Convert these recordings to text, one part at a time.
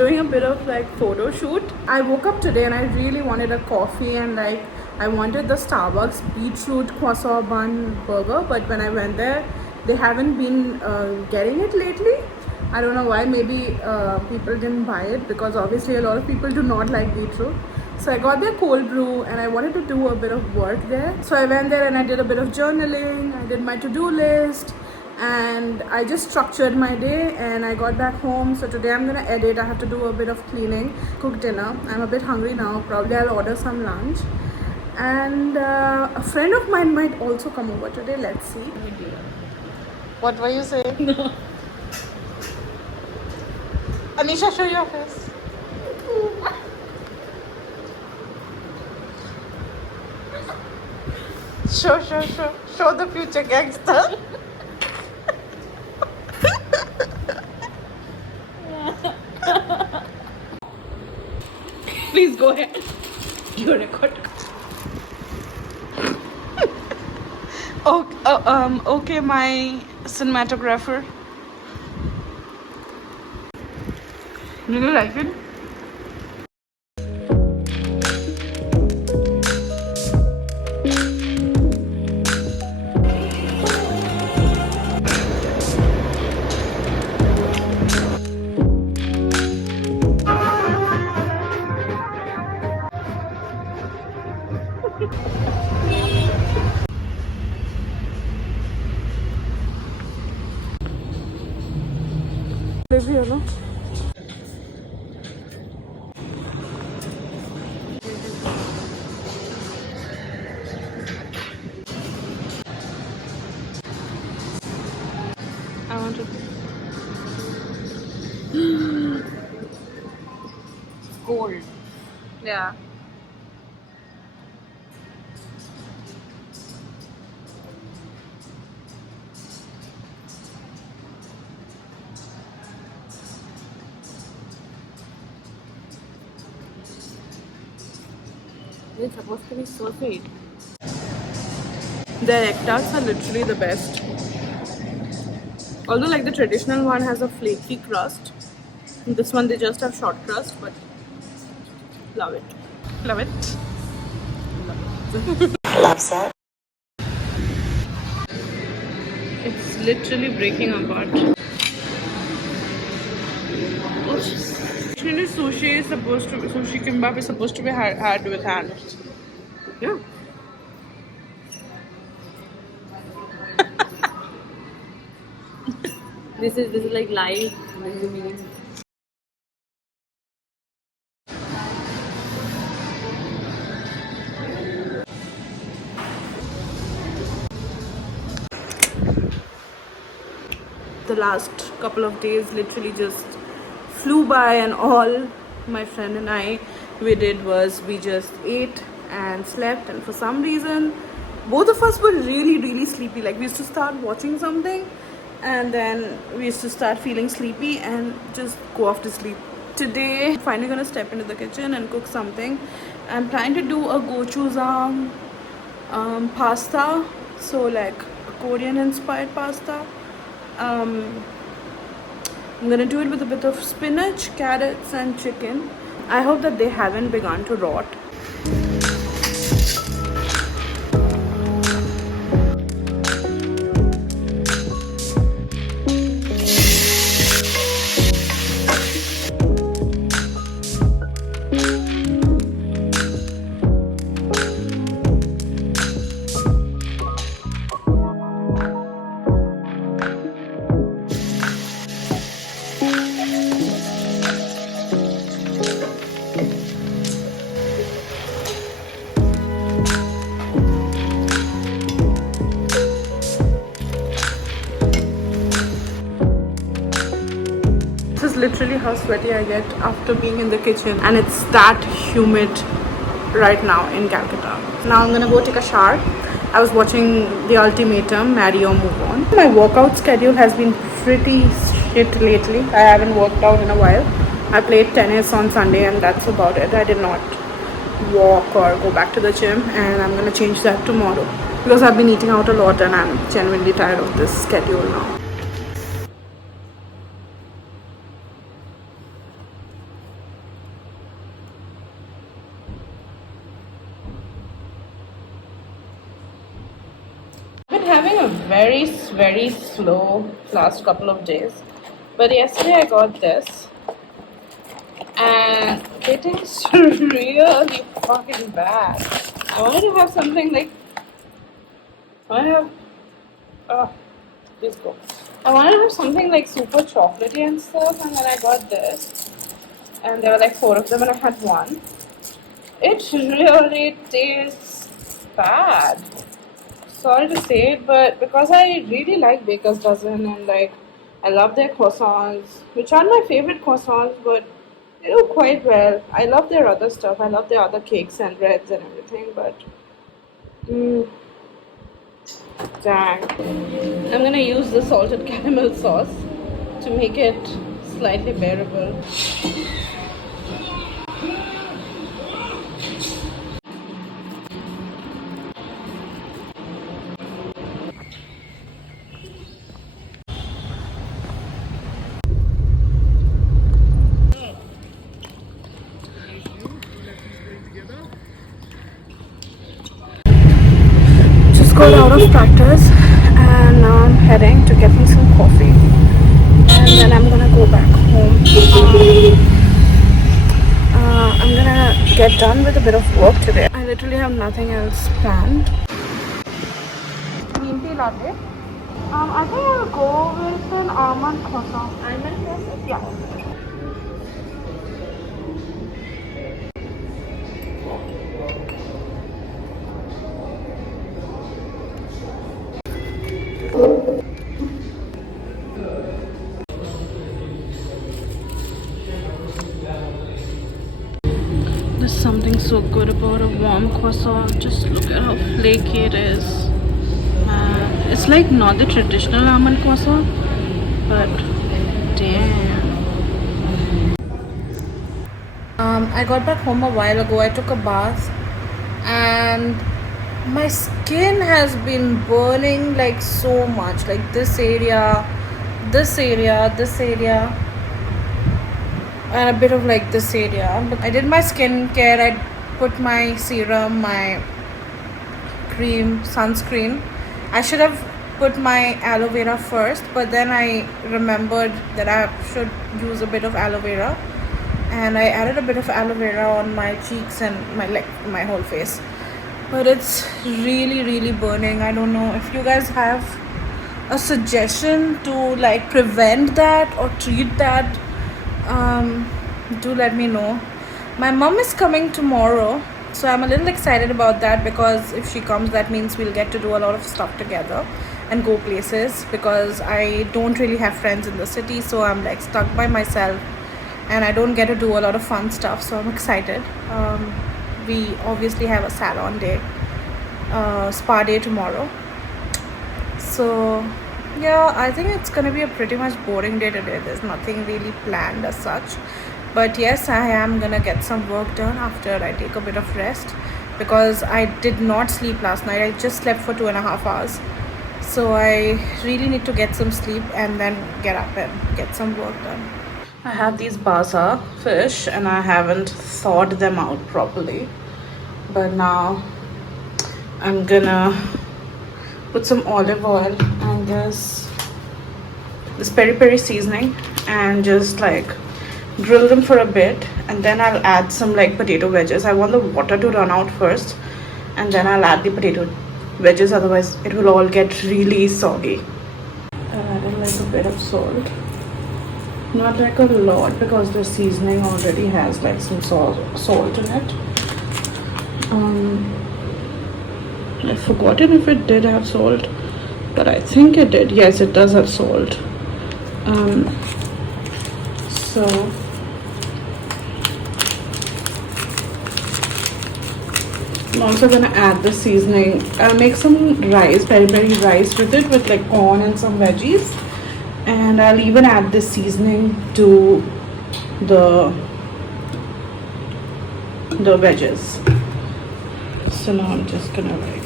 doing a bit of like photo shoot. I woke up today and I really wanted a coffee, and like I wanted the Starbucks beetroot croissant bun burger, but when I went there, they haven't been getting it lately. I don't know why. Maybe people didn't buy it because obviously a lot of people do not like beetroot. So I got their cold brew and I wanted to do a bit of work there. So I went there and I did a bit of journaling. I did my to-do list and I just structured my day, and I got back home. So today I'm gonna edit. I have to do a bit of cleaning, cook dinner. I'm a bit hungry now. Probably I'll order some lunch. And a friend of mine might also come over today. Let's see. What were you saying? No. Anisha, show your face. Show the future gangster. Please go ahead. You record. Okay, my cinematographer. Do you like it? Live here, no? I want to. Gold. Yeah. It's supposed to be so sweet. Their egg tarts are literally the best. Although like the traditional one has a flaky crust, this one they just have short crust, but love it. Love it. Loves it. It's literally breaking apart. Actually, sushi kimbap is supposed to be had with hands. Yeah. This is like live. This is amazing. The last couple of days literally just flew by, and all my friend and I we did was we just ate and slept, and for some reason both of us were really sleepy. Like we used to start watching something and then we used to start feeling sleepy and just go off to sleep. Today finally gonna step into the kitchen and cook something. I'm trying to do a gochujang pasta, so like a Korean inspired pasta. I'm gonna do it with a bit of spinach, carrots and chicken. I hope that they haven't begun to rot. This is literally how sweaty I get after being in the kitchen, and it's that humid right now in Calcutta. Now I'm gonna go take a shower. I was watching The Ultimatum, Marry or Move On. My workout schedule has been pretty shit lately. I haven't worked out in a while. I played tennis on Sunday and that's about it. I did not walk or go back to the gym, and I'm gonna change that tomorrow because I've been eating out a lot and I'm genuinely tired of this schedule now. very slow last couple of days. But yesterday I got this, and it is really fucking bad. I wanted to have something like I have. Oh, please go. I wanted to have something like super chocolatey and stuff, and then I got this, and there were like 4 of them, and I had one. It really tastes bad. Sorry to say it, but because I really like Baker's Dozen and like I love their croissants, which aren't my favorite croissants, but they do quite well. I love their other stuff. I love their other cakes and breads and everything, but dang. I'm gonna use the salted caramel sauce to make it slightly bearable. Just got out of practice and now I'm heading to get me some coffee, and then I'm gonna go back home. I'm gonna get done with a bit of work today. I literally have nothing else planned. Green tea latte. I think I'll go with an almond croissant. Almond croissant? Yeah. There's something so good about a warm croissant. Just look at how flaky it is. Man, it's like not the traditional almond croissant, but damn. I got back home a while ago. I took a bath and my skin has been burning like so much. Like this area, and a bit of like this area. But I did my skincare. I put my serum, my cream, sunscreen. I should have put my aloe vera first, but then I remembered that I should use a bit of aloe vera, and I added a bit of aloe vera on my cheeks and my whole face. But it's really burning. I don't know if you guys have a suggestion to like prevent that or treat that. Do let me know. My mom is coming tomorrow, so I'm a little excited about that, because if she comes, that means we'll get to do a lot of stuff together and go places, because I don't really have friends in the city, so I'm like stuck by myself and I don't get to do a lot of fun stuff, so I'm excited. We obviously have a salon day, spa day tomorrow, so yeah, I think it's gonna be a pretty much boring day today. There's nothing really planned as such, but yes, I am gonna get some work done after I take a bit of rest, because I did not sleep last night. I just slept for 2.5 hours, so I really need to get some sleep and then get up and get some work done. I have these baza fish and I haven't thawed them out properly, but now I'm gonna put some olive oil and this peri peri seasoning and just like grill them for a bit, and then I'll add some like potato wedges. I want the water to run out first, and then I'll add the potato wedges, otherwise it will all get really soggy. I added like a bit of salt, not like a lot, because the seasoning already has like some salt in it. I've forgotten if it did have salt, but I think it did. Yes, it does have salt. So I'm also gonna add the seasoning. I'll make some rice, peri peri rice with it, with like corn and some veggies, and I'll even add the seasoning to the wedges. So now I'm just gonna like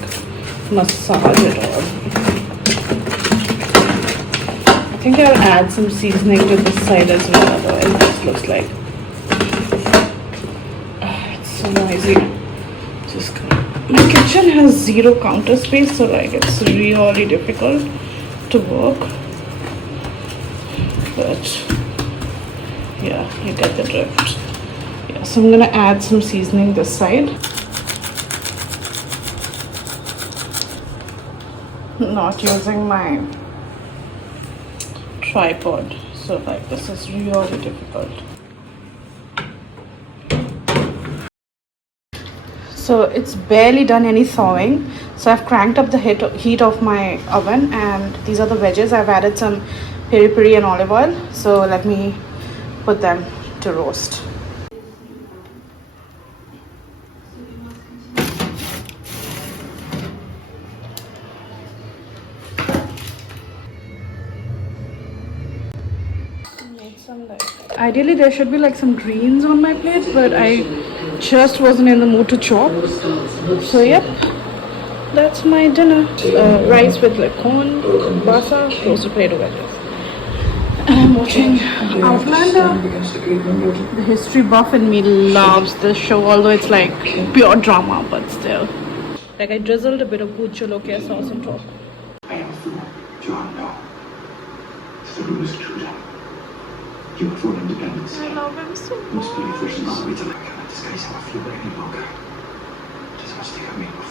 massage it all. I think I'll add some seasoning to this side as well, otherwise this looks like it's so noisy. Just my kitchen has zero counter space, so like it's really difficult to work, but yeah, you get the drift. Yeah, so I'm gonna add some seasoning this side. Not using my tripod, so like this is really difficult. So it's barely done any thawing, so I've cranked up the heat of my oven, and these are the veggies. I've added some peri peri and olive oil, so let me put them to roast. Ideally there should be like some greens on my plate, but I just wasn't in the mood to chop. So yep, that's my dinner. Rice with like corn, basa, roasted potato veggies. And I'm watching Outlander. The history buff in me loves this show, although it's like pure drama, but still. Like I drizzled a bit of good cholokia sauce on top. I am a fool. John, no. It's the rulers true. You are for independence. I love him so Must be much. first not wait till I cannot disguise how I feel any longer. It is a mistake I made.